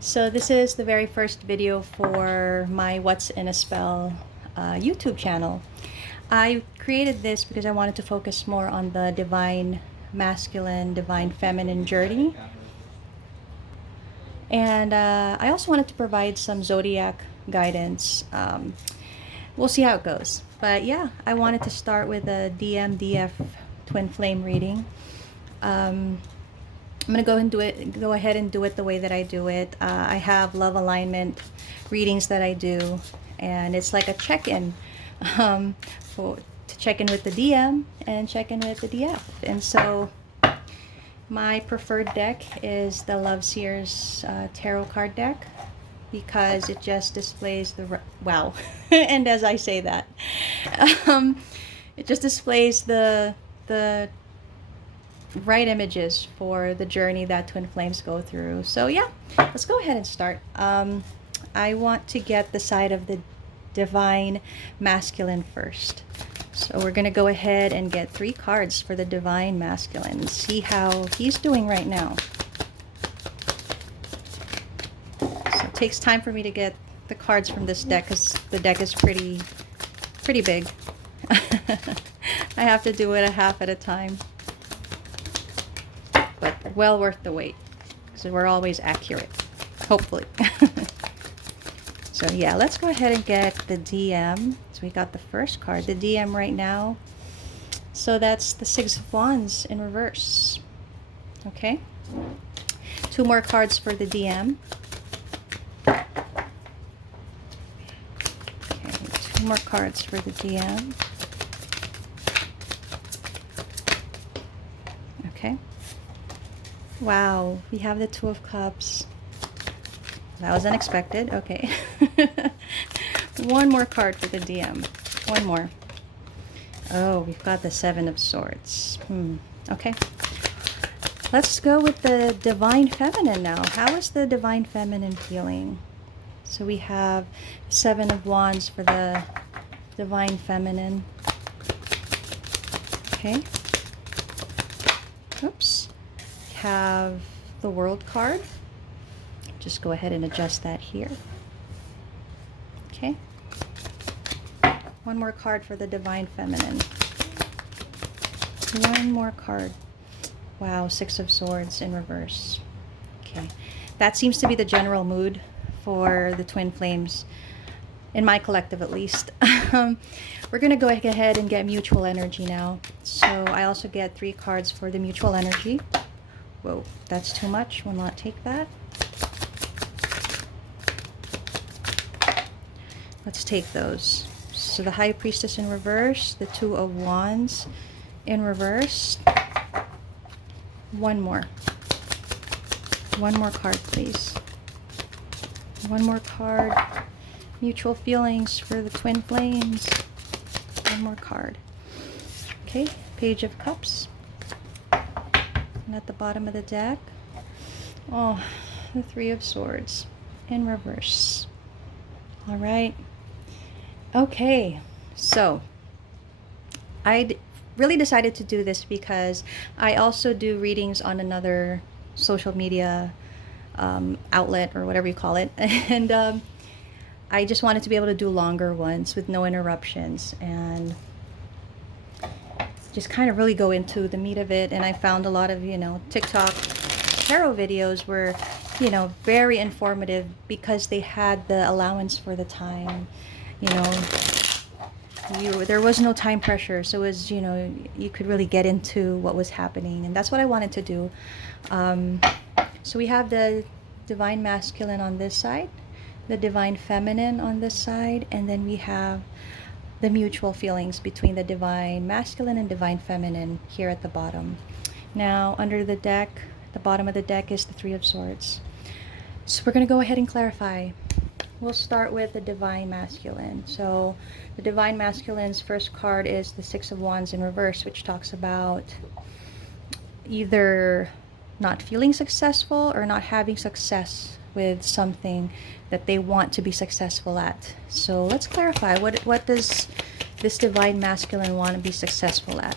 So this is the very first video for my What's in a Spell YouTube channel. I created this because I wanted to focus more on the divine masculine, divine feminine journey. And I also wanted to provide some zodiac guidance. We'll see how it goes. But yeah, I wanted to start with a DMDF twin flame reading. I'm gonna go ahead and do it the way that I do it. I have love alignment readings that I do, and it's like a check-in to check in with the DM and check in with the DF. And so my preferred deck is the Love Seers tarot card deck because it just displays the wow. And as I say that, it just displays the right images for the journey that twin flames go through. So yeah, let's go ahead and start. I want to get the side of the divine masculine first. So we're going to go ahead and get 3 cards for the divine masculine and see how he's doing right now. So it takes time for me to get the cards from this deck because the deck is pretty big. I have to do it a half at a time. But well worth the wait because we're always accurate, hopefully. So yeah, let's go ahead and get the DM. So we got the first card, the DM right now. So that's the 6 of Wands in reverse. Okay. 2 more cards for the DM. Okay, 2 more cards for the DM. Okay. Wow, we have the 2 of Cups. That was unexpected. Okay. 1 more card for the DM. 1 more. Oh, we've got the 7 of Swords. Okay. Let's go with the Divine Feminine now. How is the Divine Feminine feeling? So we have 7 of Wands for the Divine Feminine. Okay. Oops. Have the World card. Just go ahead and adjust that here. Okay. 1 more card for the Divine Feminine. 1 more card. Wow, 6 of Swords in reverse. Okay. That seems to be the general mood for the twin flames, in my collective at least. We're going to go ahead and get mutual energy now. So I also get 3 cards for the mutual energy. Whoa, that's too much. Will not take that. Let's take those. So the High Priestess in reverse, the 2 of Wands in reverse. 1 more. 1 more card, please. 1 more card. Mutual feelings for the twin flames. 1 more card. Okay, Page of Cups. And at the bottom of the deck, oh, the 3 of Swords in reverse. All right. Okay, so I really decided to do this because I also do readings on another social media outlet or whatever you call it. And I just wanted to be able to do longer ones with no interruptions and just kind of really go into the meat of it. And I found a lot of, TikTok tarot videos were, very informative because they had the allowance for the time. There was no time pressure, so it was, you could really get into what was happening, and that's what I wanted to do. So we have the Divine Masculine on this side, the Divine Feminine on this side, and then we have the mutual feelings between the Divine Masculine and Divine Feminine here at the bottom. Now, under the deck, the bottom of the deck is the 3 of Swords. So we're going to go ahead and clarify. We'll start with the Divine Masculine. So the Divine Masculine's first card is the 6 of Wands in reverse, which talks about either not feeling successful or not having success with something that they want to be successful at. So let's clarify. What does this Divine Masculine want to be successful at?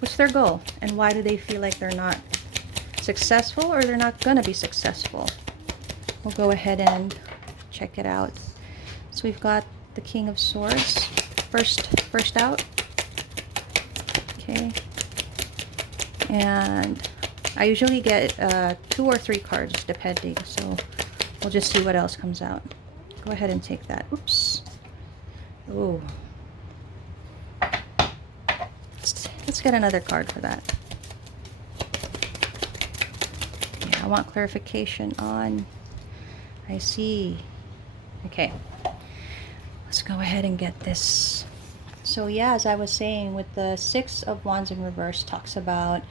What's their goal? And why do they feel like they're not successful or they're not going to be successful. We'll go ahead and check it out. So we've got the King of Swords first out. Okay. And I usually get 2 or 3 cards depending. So we'll just see what else comes out. Go ahead and take that. Oops. Ooh. Let's get another card for that. Yeah, I want clarification on. I see. Okay. Let's go ahead and get this. So yeah, as I was saying, with the 6 of Wands in reverse, talks about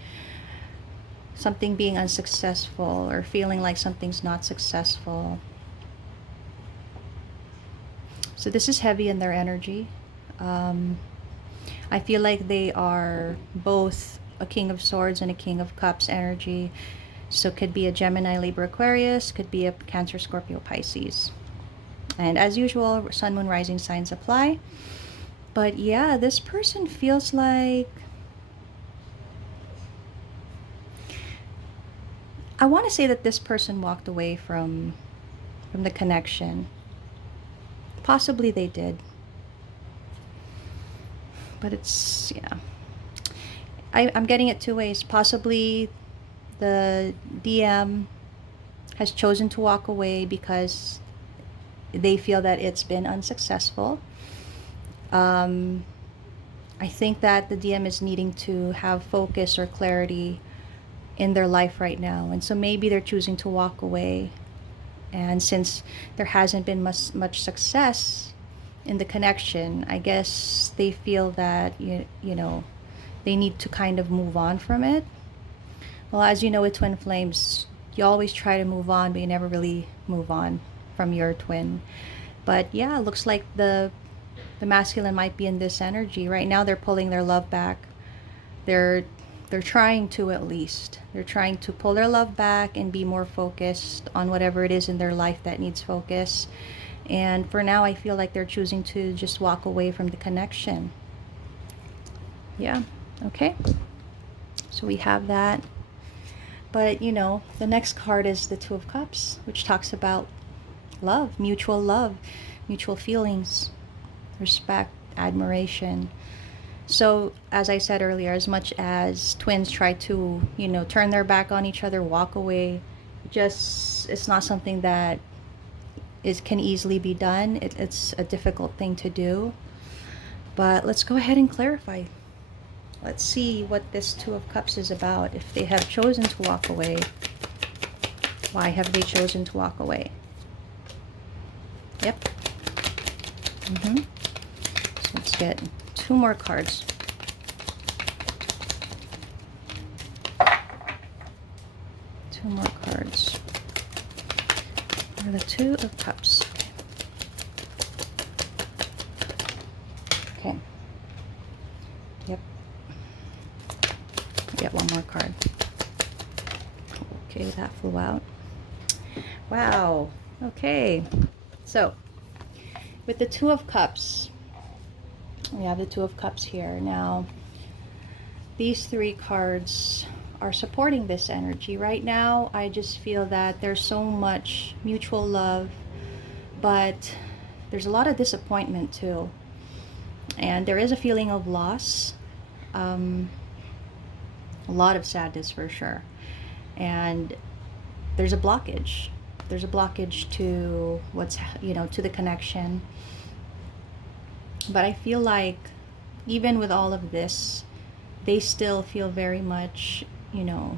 something being unsuccessful or feeling like something's not successful. So this is heavy in their energy. I feel like they are both a King of Swords and a King of Cups energy. So could be a Gemini, Libra, Aquarius, could be a Cancer, Scorpio, Pisces. And as usual, Sun, Moon, Rising signs apply. But yeah, this person feels like, I want to say that this person walked away from the connection. Possibly they did. But it's, yeah. I'm getting it 2 ways. Possibly the DM has chosen to walk away because they feel that it's been unsuccessful. I think that the DM is needing to have focus or clarity in their life right now. And so maybe they're choosing to walk away. And since there hasn't been much success in the connection, I guess they feel that, you know, they need to kind of move on from it. Well, as you know, with twin flames, you always try to move on, but you never really move on from your twin. But yeah, it looks like the masculine might be in this energy. Right now, they're pulling their love back. They're trying to, at least. They're trying to pull their love back and be more focused on whatever it is in their life that needs focus. And for now, I feel like they're choosing to just walk away from the connection. Yeah, okay. So we have that. But, you know, the next card is the Two of Cups, which talks about love, mutual feelings, respect, admiration. So, as I said earlier, as much as twins try to, you know, turn their back on each other, walk away, it's not something that can easily be done. It's a difficult thing to do. But let's go ahead and clarify. Let's see what this Two of Cups is about. If they have chosen to walk away, why have they chosen to walk away? Yep. So let's get 2 more cards. Two more cards. For the Two of Cups. Okay. Yep. Get 1 more card. Okay, that flew out. Wow. Okay. So, with the Two of Cups, we have the Two of Cups here. Now, these 3 cards are supporting this energy. Right now, I just feel that there's so much mutual love, but there's a lot of disappointment too. And there is a feeling of loss. A lot of sadness for sure. And there's a blockage. There's a blockage to to the connection. But I feel like even with all of this, they still feel very much, in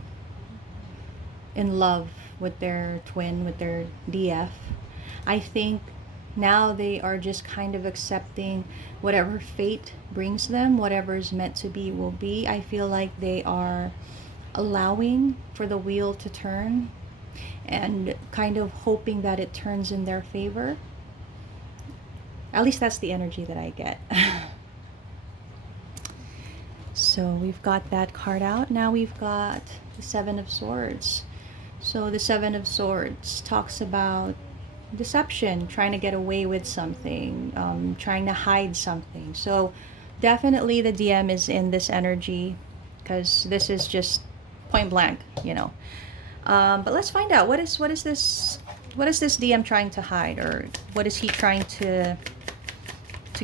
love with their twin, with their DF. I think now they are just kind of accepting whatever fate brings them, whatever is meant to be will be. I feel like they are allowing for the wheel to turn and kind of hoping that it turns in their favor. At least that's the energy that I get. So we've got that card out. Now we've got the Seven of Swords. So the Seven of Swords talks about deception, trying to get away with something, trying to hide something. So definitely the DM is in this energy, because this is just point blank, you know. But let's find out, what is this DM trying to hide, or what is he trying to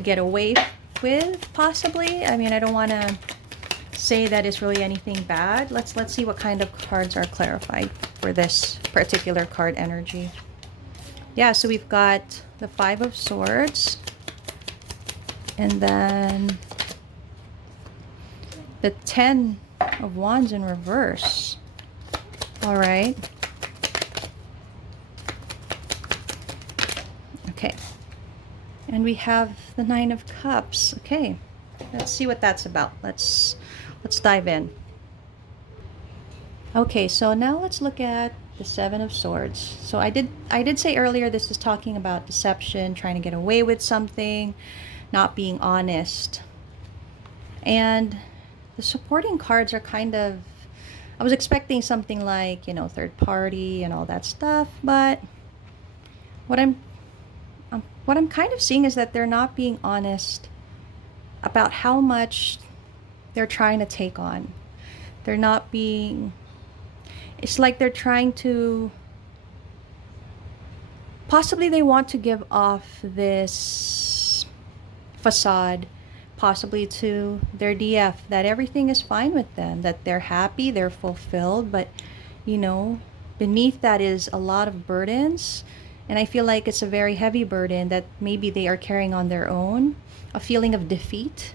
get away with, possibly? I mean, I don't want to say that it's really anything bad. Let's see what kind of cards are clarified for this particular card energy. Yeah, so we've got the Five of Swords, and then the Ten of Wands in reverse. All right. Okay. And we have the Nine of Cups. Okay. Let's see what that's about. Let's dive in. Okay, so now let's look at the Seven of Swords. So I did say earlier, this is talking about deception, trying to get away with something, not being honest. And the supporting cards are kind of, I was expecting something like, you know, third party and all that stuff, but what I'm kind of seeing is that they're not being honest about how much they're trying to take on. They're not being, it's like they're trying to, possibly they want to give off this facade, possibly to their DF, that everything is fine with them, that they're happy, they're fulfilled, but you know, beneath that is a lot of burdens. And I feel like it's a very heavy burden that maybe they are carrying on their own, a feeling of defeat.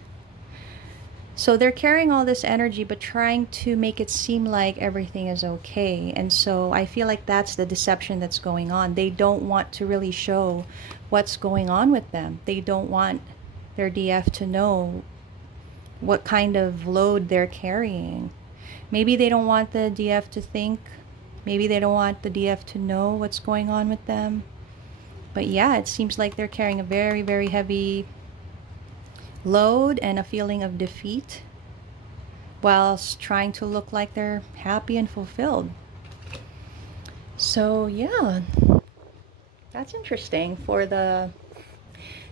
So they're carrying all this energy, but trying to make it seem like everything is okay. And so I feel like that's the deception that's going on. They don't want to really show what's going on with them. They don't want their DF to know what kind of load they're carrying. Maybe they don't want the DF to think. Maybe they don't want the DF to know what's going on with them. But yeah, it seems like they're carrying a very, very heavy load and a feeling of defeat, whilst trying to look like they're happy and fulfilled. So yeah, that's interesting for the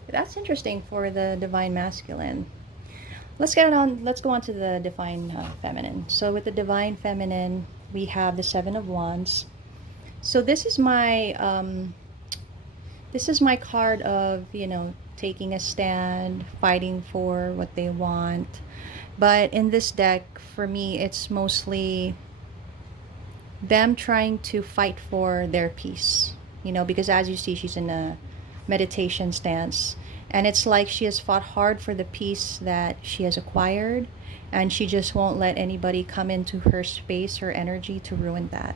divine masculine. Let's go on to the divine feminine. So with the divine feminine, we have the Seven of Wands. So this is my card of, you know, taking a stand, fighting for what they want. But in this deck, for me, it's mostly them trying to fight for their peace, you know, because as you see, she's in a meditation stance, and it's like she has fought hard for the peace that she has acquired, and she just won't let anybody come into her space, her energy, to ruin that.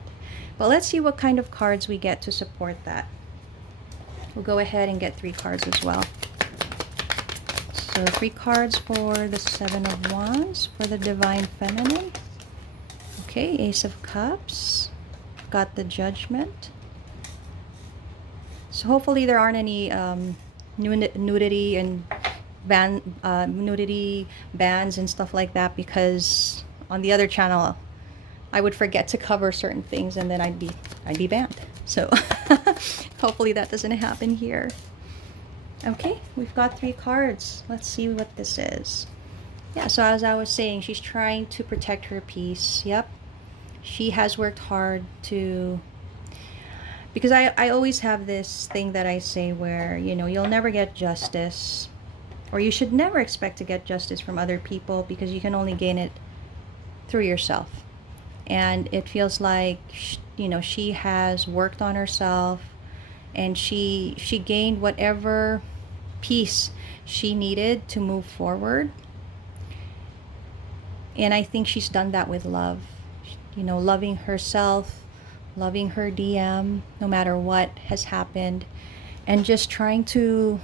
But let's see what kind of cards we get to support that. We'll go ahead and get 3 cards as well. So 3 cards for the Seven of Wands for the divine feminine. Okay, Ace of Cups. Got the Judgment. So hopefully there aren't any nudity and nudity bans and stuff like that, because on the other channel I would forget to cover certain things and then I'd be banned. So hopefully that doesn't happen here. Okay, we've got 3 cards. Let's see what this is. Yeah, so as I was saying, she's trying to protect her peace. Yep. She has worked hard to, because I always have this thing that I say where, you know, you'll never get justice, or you should never expect to get justice from other people, because you can only gain it through yourself. And it feels like, you know, she has worked on herself, and she gained whatever peace she needed to move forward. And I think she's done that with love, you know, loving herself, loving her DM no matter what has happened, and just trying to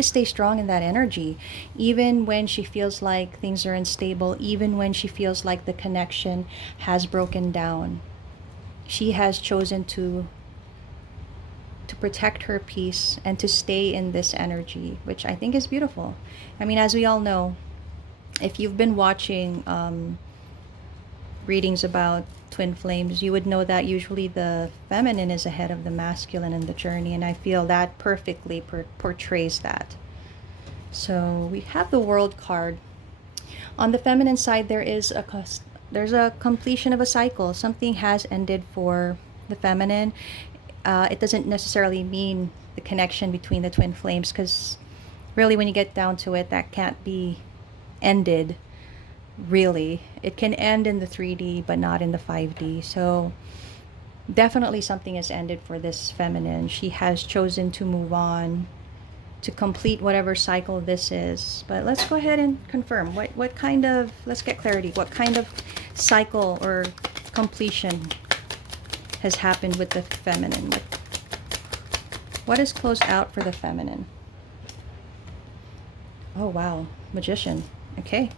stay strong in that energy, even when she feels like things are unstable, even when she feels like the connection has broken down. She has chosen to protect her peace and to stay in this energy, which I think is beautiful. I mean, as we all know, if you've been watching readings about twin flames, you would know that usually the feminine is ahead of the masculine in the journey, and I feel that perfectly portrays that. So we have the World card. On the feminine side, there is there's a completion of a cycle. Something has ended for the feminine. It doesn't necessarily mean the connection between the twin flames, because really when you get down to it, that can't be ended. Really, it can end in the 3D but not in the 5D. So definitely something has ended for this feminine. She has chosen to move on, to complete whatever cycle this is. But let's go ahead and confirm what kind of, let's get clarity. What kind of cycle or completion has happened with the feminine? What is closed out for the feminine? Oh wow, Magician. Okay.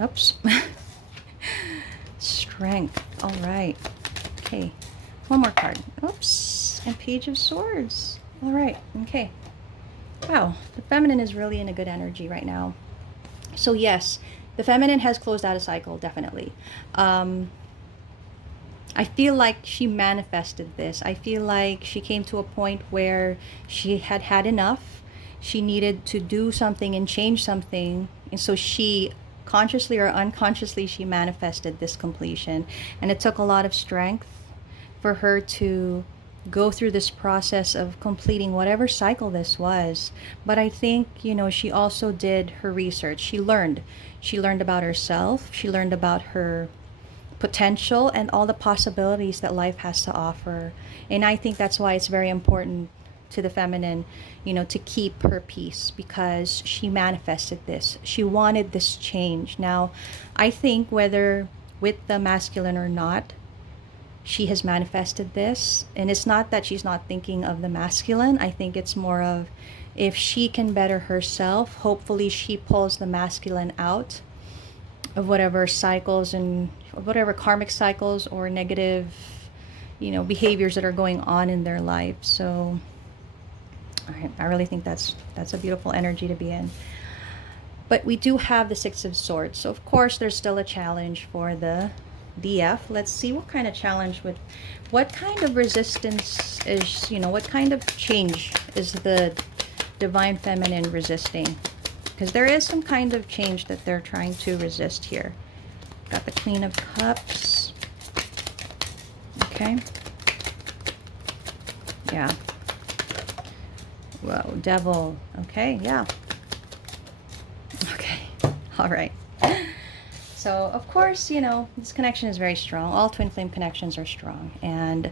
Oops. Strength. All right. Okay. One more card. Oops. And Page of Swords. All right. Okay. Wow. The feminine is really in a good energy right now. So yes, the feminine has closed out a cycle, definitely. I feel like she manifested this. I feel like she came to a point where she had had enough. She needed to do something and change something. And so she, consciously or unconsciously, she manifested this completion. And it took a lot of strength for her to go through this process of completing whatever cycle this was. But I think, you know, she also did her research. She learned about herself. She learned about her potential and all the possibilities that life has to offer. And I think that's why it's very important to the feminine, you know, to keep her peace, because she manifested this. She wanted this change. Now, I think whether with the masculine or not, she has manifested this. And it's not that she's not thinking of the masculine. I think it's more of, if she can better herself, hopefully she pulls the masculine out of whatever cycles and whatever karmic cycles or negative, you know, behaviors that are going on in their life. So I really think that's a beautiful energy to be in. But we do have the Six of Swords. So of course there's still a challenge for the DF. Let's see what kind of challenge would, what kind of resistance is, you know, what kind of change is the Divine Feminine resisting? Because there is some kind of change that they're trying to resist here. Got the Queen of Cups. Okay. Yeah. Whoa, Devil. Okay, yeah. Okay. All right. So, of course, you know, this connection is very strong. All twin flame connections are strong. And,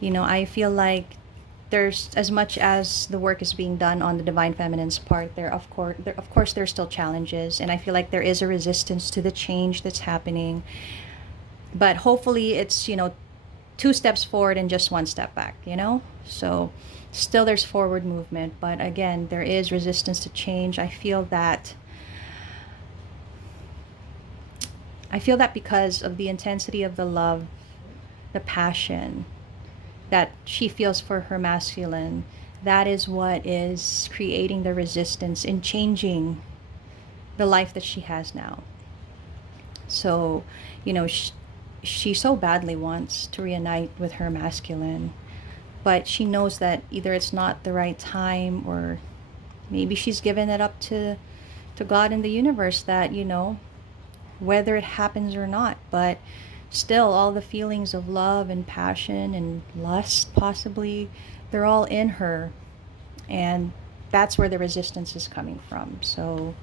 you know, I feel like there's, as much as the work is being done on the Divine Feminine's part, of course there's still challenges, and I feel like there is a resistance to the change that's happening. But hopefully it's, you know, 2 steps forward and just 1 step back, you know? So still there's forward movement, but again, there is resistance to change. I feel that because of the intensity of the love, the passion that she feels for her masculine, that is what is creating the resistance in changing the life that she has now. So, you know, she so badly wants to reunite with her masculine, but she knows that either it's not the right time, or maybe she's given it up to God and the universe, that, you know, whether it happens or not, but still all the feelings of love and passion and lust, possibly, they're all in her, and that's where the resistance is coming from. So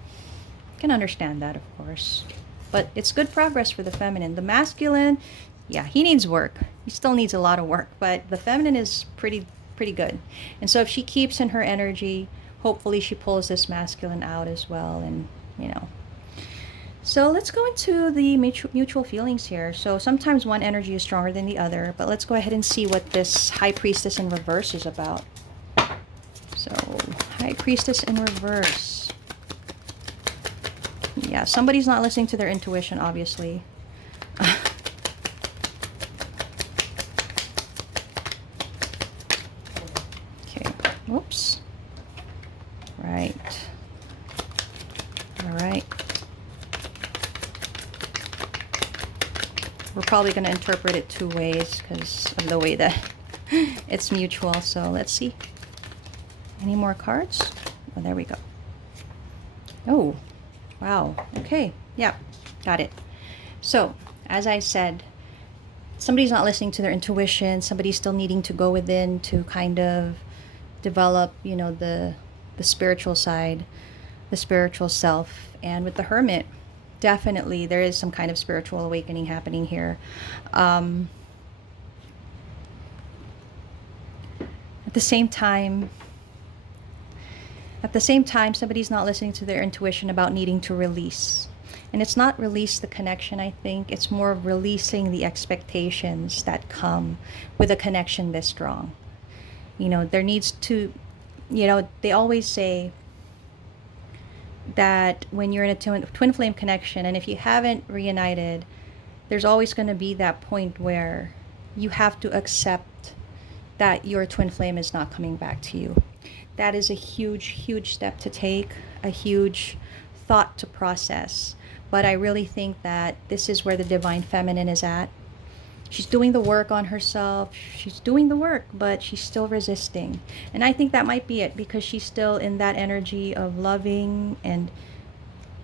I can understand that, of course, but it's good progress for the feminine. The masculine, yeah, he needs work. He still needs a lot of work, but the feminine is pretty good. And so if she keeps in her energy, hopefully she pulls this masculine out as well. And, you know, so let's go into the mutual feelings here. So sometimes one energy is stronger than the other, but let's go ahead and see what this High Priestess in reverse is about. So High Priestess in reverse. Yeah, somebody's not listening to their intuition, obviously. Okay, whoops. Right. All right. We're probably going to interpret it 2 ways because of the way that it's mutual. So let's see. Any more cards? Oh, there we go. Oh, wow. Okay. Yeah, got it. So, as I said, somebody's not listening to their intuition. Somebody's still needing to go within to kind of develop, you know, the spiritual side, the spiritual self. And with the Hermit, definitely there is some kind of spiritual awakening happening here. At the same time, somebody's not listening to their intuition about needing to release. And it's not release the connection, I think. It's more of releasing the expectations that come with a connection this strong. You know, there needs to, you know, they always say that when you're in a twin flame connection, and if you haven't reunited, there's always going to be that point where you have to accept that your twin flame is not coming back to you. That is a huge, huge step to take, a huge thought to process. But I really think that this is where the divine feminine is at. She's doing the work on herself. She's doing the work, but she's still resisting. And I think that might be it, because she's still in that energy of loving and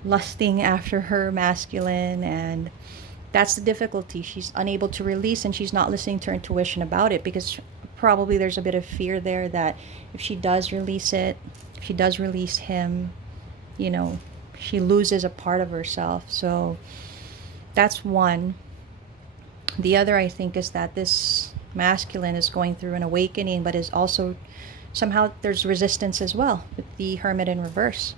lusting after her masculine. And that's the difficulty. She's unable to release, and she's not listening to her intuition about it, because probably there's a bit of fear there that if she does release it, if she does release him, you know, she loses a part of herself. So that's one. The other, I think, is that this masculine is going through an awakening, but is also somehow there's resistance as well with the Hermit in reverse.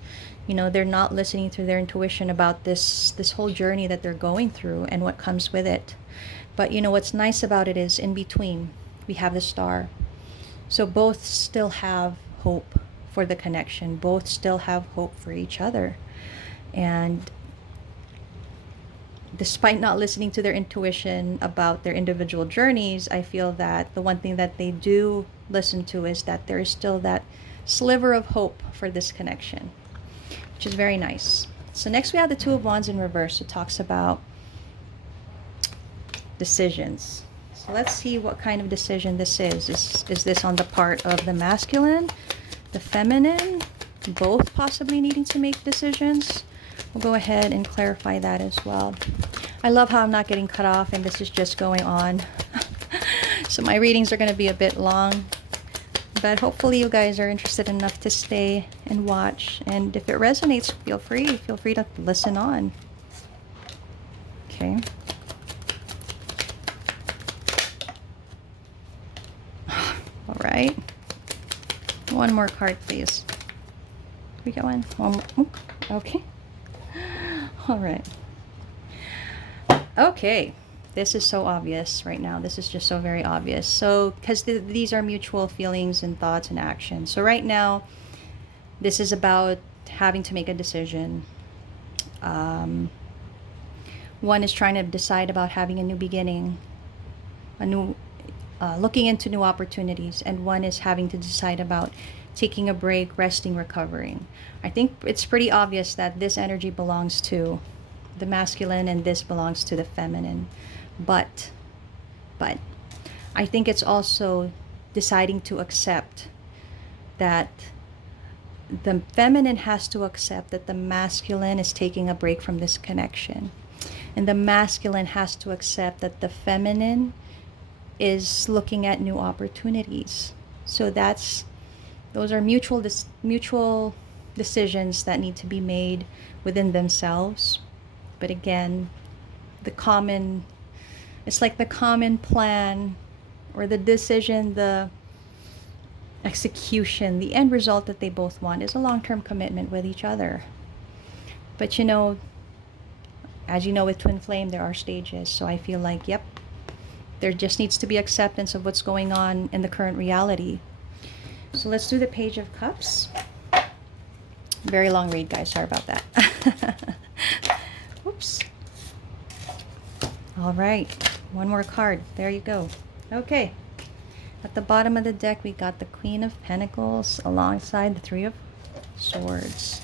You know, they're not listening to their intuition about this whole journey that they're going through and what comes with it. But you know, what's nice about it is in between we have the Star. So both still have hope for the connection. Both still have hope for each other. And despite not listening to their intuition about their individual journeys, I feel that the one thing that they do listen to is that there is still that sliver of hope for this connection, which is very nice. So next we have the Two of Wands in reverse. It talks about decisions. So let's see what kind of decision this is. Is this on the part of the masculine, the feminine, both possibly needing to make decisions? We'll go ahead and clarify that as well. I love how I'm not getting cut off and this is just going on. So my readings are going to be a bit long, but hopefully you guys are interested enough to stay and watch. And if it resonates, feel free to listen on. Okay. All right. One more card, please. We got one. One more. Okay. All right. Okay. This is so obvious right now. This is just so very obvious. So, because these are mutual feelings and thoughts and actions. So right now, this is about having to make a decision. One is trying to decide about having a new beginning, looking into new opportunities, and one is having to decide about taking a break, resting, recovering. I think it's pretty obvious that this energy belongs to the masculine and this belongs to the feminine. But I think it's also deciding to accept that the feminine has to accept that the masculine is taking a break from this connection. And the masculine has to accept that the feminine is looking at new opportunities. So those are mutual decisions that need to be made within themselves. But again, it's like the common plan or the decision, the execution, the end result that they both want is a long-term commitment with each other. But you know, as you know, with twin flame, there are stages. So I feel like, yep, there just needs to be acceptance of what's going on in the current reality. So let's do the Page of Cups. Very long read, guys. Sorry about that. Oops. All right. One more card. There you go. Okay. At the bottom of the deck, we got the Queen of Pentacles alongside the Three of Swords.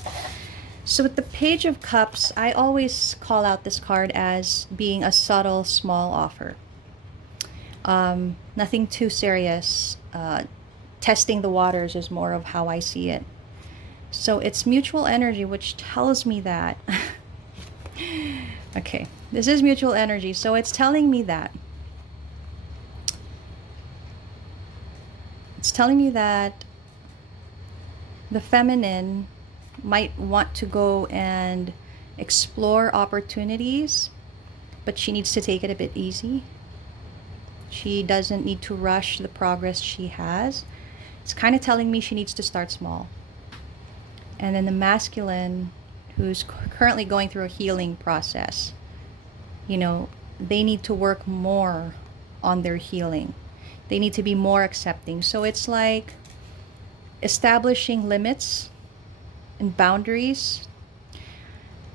So with the Page of Cups, I always call out this card as being a subtle, small offer. Nothing too serious. Testing the waters is more of how I see it. So it's mutual energy, which tells me that Okay, this is mutual energy, so it's telling me that. It's telling me that the feminine might want to go and explore opportunities, but she needs to take it a bit easy. She doesn't need to rush the progress she has. It's kind of telling me she needs to start small. And then the masculine, who's currently going through a healing process, you know, they need to work more on their healing. They need to be more accepting. So it's like establishing limits and boundaries.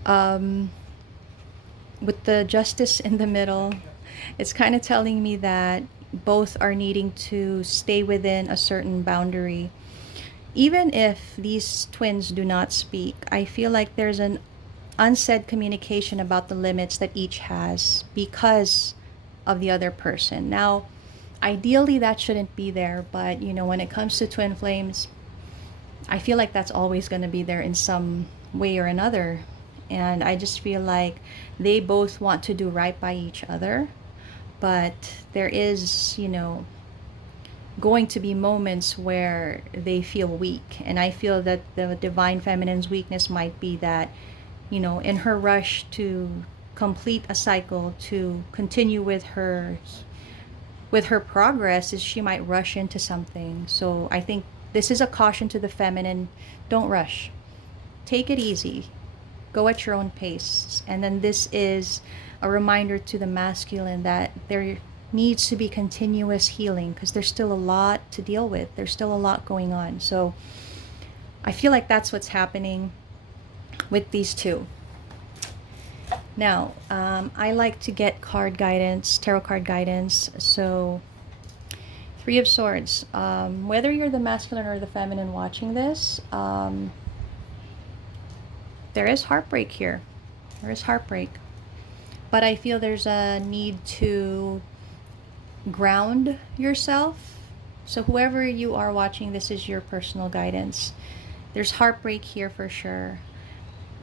With the justice in the middle, it's kind of telling me that both are needing to stay within a certain boundary. Even if these twins do not speak, I feel like there's an unsaid communication about the limits that each has because of the other person. Now, ideally that shouldn't be there, but you know, when it comes to twin flames, I feel like that's always going to be there in some way or another. And I just feel like they both want to do right by each other, but there is, you know, going to be moments where they feel weak. And I feel that the divine feminine's weakness might be that, you know, in her rush to complete a cycle, to continue with her progress, is she might rush into something. So I think this is a caution to the feminine. Don't rush. Take it easy. Go at your own pace. And then this is a reminder to the masculine that there needs to be continuous healing, because there's still a lot to deal with. There's still a lot going on. So I feel like that's what's happening with these two. Now, I like to get card guidance, tarot card guidance. So Three of Swords. Whether you're the masculine or the feminine watching this, there is heartbreak here. There is heartbreak. But I feel there's a need to ground yourself. So whoever you are watching, this is your personal guidance. There's heartbreak here for sure.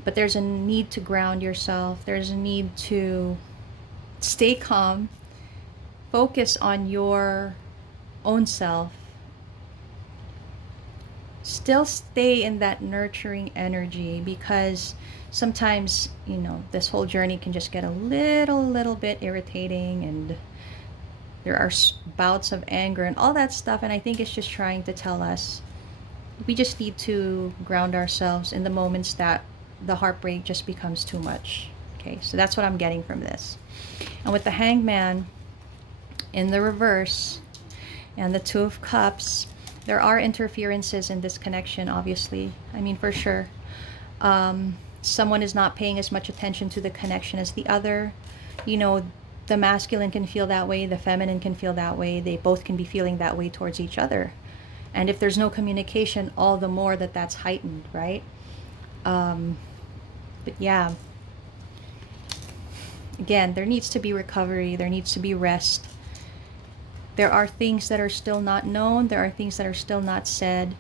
But there's a need to ground yourself. There's a need to stay calm. Focus on your own self. Still stay in that nurturing energy, because sometimes, you know, this whole journey can just get a little bit irritating, and there are bouts of anger and all that stuff. And I think it's just trying to tell us we just need to ground ourselves in the moments that the heartbreak just becomes too much. Okay, so that's what I'm getting from this. And with the Hangman in the reverse and the Two of Cups, there are interferences in this connection, obviously. I mean, for sure. Someone is not paying as much attention to the connection as the other. You know, the masculine can feel that way, the feminine can feel that way. They both can be feeling that way towards each other. And if there's no communication, all the more that that's heightened, right? But yeah. Again, there needs to be recovery. There needs to be rest. There are things that are still not known. There are things that are still not said.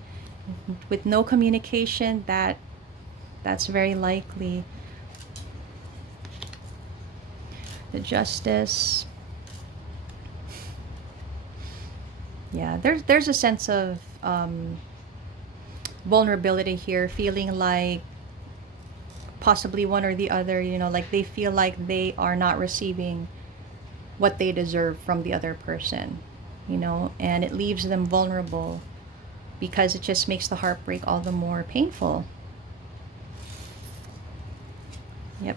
With no communication, that's very likely. The Justice. Yeah, there's a sense of vulnerability here, feeling like possibly one or the other, you know, like they feel like they are not receiving what they deserve from the other person, you know, and it leaves them vulnerable because it just makes the heartbreak all the more painful. Yep.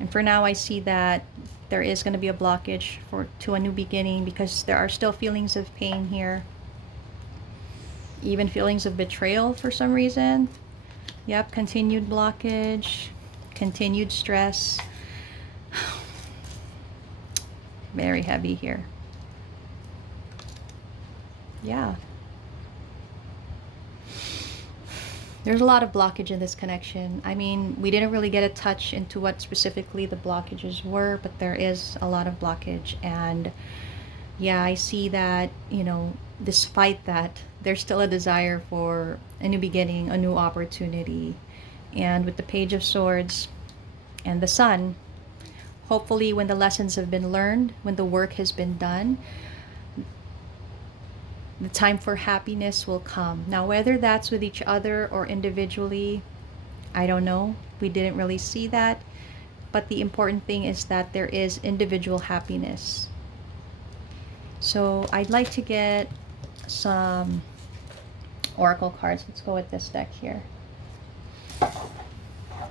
And for now, I see that there is going to be a blockage to a new beginning, because there are still feelings of pain here. Even feelings of betrayal for some reason. Yep, continued blockage, continued stress. Very heavy here. Yeah. There's a lot of blockage in this connection. I mean, we didn't really get a touch into what specifically the blockages were, but there is a lot of blockage. And yeah, I see that, you know, despite that, there's still a desire for a new beginning, a new opportunity. And with the Page of Swords, and the Sun. Hopefully, when the lessons have been learned, when the work has been done, the time for happiness will come. Now, whether that's with each other or individually, I don't know. We didn't really see that. But the important thing is that there is individual happiness. So I'd like to get some oracle cards. Let's go with this deck here.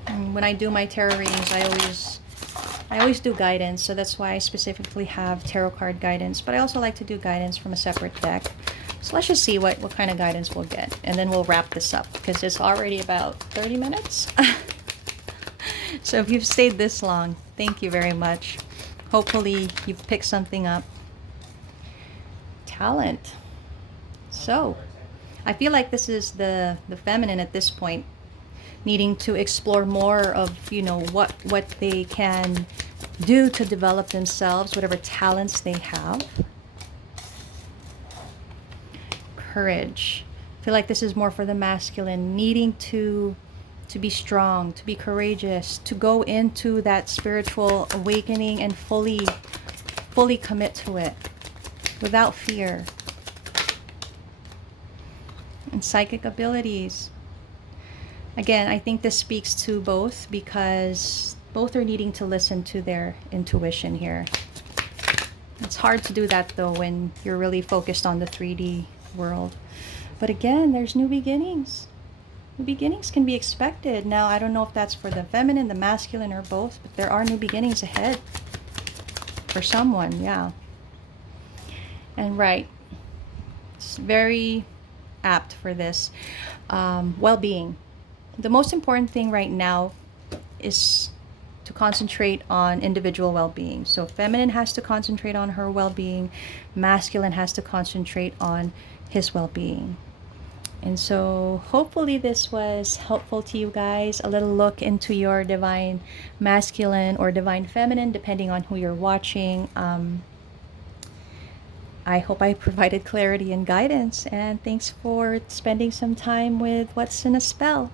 And when I do my tarot readings, I always do guidance, so that's why I specifically have tarot card guidance. But I also like to do guidance from a separate deck. So let's just see what kind of guidance we'll get. And then we'll wrap this up because it's already about 30 minutes. So if you've stayed this long, thank you very much. Hopefully you've picked something up. Talent. So I feel like this is the feminine at this point, needing to explore more of, you know, what they can do to develop themselves, whatever talents they have. Courage. I feel like this is more for the masculine, needing to be strong, to be courageous, to go into that spiritual awakening and fully commit to it without fear. And psychic abilities. Again, I think this speaks to both because both are needing to listen to their intuition here. It's hard to do that though when you're really focused on the 3D world. But again, there's new beginnings. New beginnings can be expected. Now, I don't know if that's for the feminine, the masculine, or both, but there are new beginnings ahead for someone, yeah. And right, it's very apt for this. Well-being. The most important thing right now is to concentrate on individual well-being. So feminine has to concentrate on her well-being, masculine has to concentrate on his well-being. And so hopefully this was helpful to you guys. A little look into your divine masculine or divine feminine, depending on who you're watching. I hope I provided clarity and guidance. And thanks for spending some time with What's in a Spell.